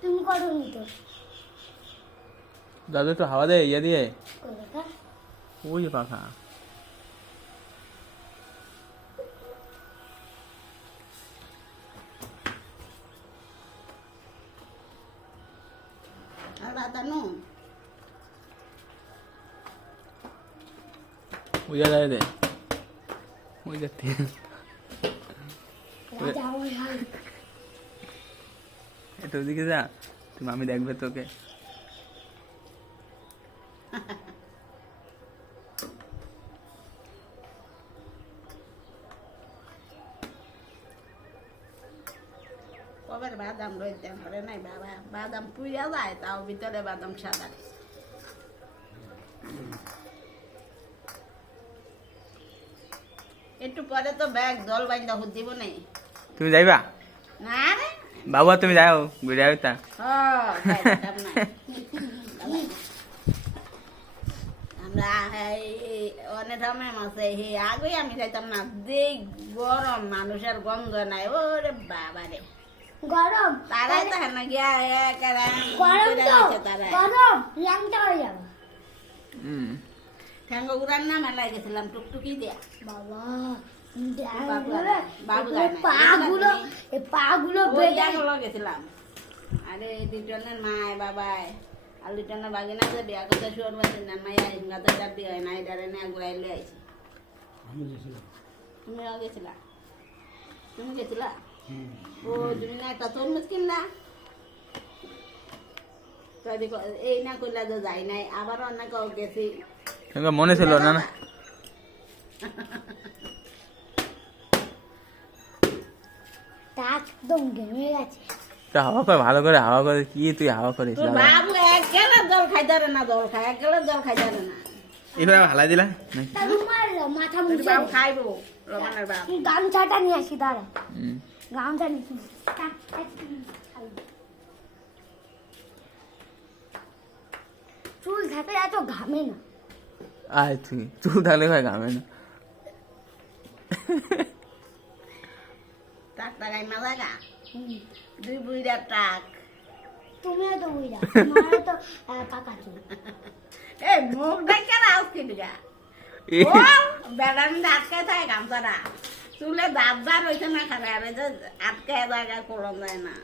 তুমি করো নি তো দাদু একটু হাওয়া দে ইয়ে দিয়ে ওই যে পাখা ওই জায়গায় দে ওই দেখতে একটু ওদিকে যা তুই মামি দেখবে তোকে কবের বাদাম রইতে পারে নাই বাবা বাদাম পুড়িয়া যায় তাও ভিতরে বাদাম সাদা একটু পরে তো ব্যাগ জল বাইন্দা হুদ দিব নাই তুমি যাইবা না রে বাবু তুমি যাও ঘুরে আইতা আমরা অনেক সময় মাসে আগে আমি যাইতাম না দেই গরম মানুষের গন্ধ নাই ওরে বাবা রে গরম তারাই তো হ্যাঁ গিয়া গরম ল্যাংটা হয়ে যাবে ঠ্যাঙ্গ গুড়ার নাম এলাই গেছিলাম টুকটুকি দিয়া বাবা বাবু পাগুলো গেছিলাম আরে লিটনের মায় বাবাই আর লিটনের বাগিনা যে বিয়া করতে শুয়ার বাসেন না মায়া হিঙ্গাতে যার বিয়ে হয় না এটারে না ঘুরাই লই আইছি তুমিও গেছিলা তুমি গেছিলা ও তুমি না একটা তরমুজ কিনলা এই না কইলা যে যাই নাই আবার অনেক গেছি মনে ছিল না না একদম ঘেমে গেছে হাওয়া করে ভালো করে হাওয়া করে কি তুই হাওয়া করিস বাবু এক গেলে জল খাইতে না জল খাই এক গেলে জল খাইতে না এইভাবে হালাই দিলা মাথা মুছে বাবু খাইবো রমানের বাবু গামছাটা নিয়ে আসি দাঁড়া গামছা নিয়ে চুল থাকে এত ঘামে না আয় তুই চুল থাকলে ভাই ঘামে না টাক টাকাই না জায়গা দুই বুড়ির টাক তুমিও তো বুঝা তোমারও তো পাকা চুল এই মুখ দেখে না আউস কিনগা বেড়ান আটকে থাকে গামছাটা চুলে দাঁত দাঁত হইছে না খারাপ আটকে জায়গা করন যায় না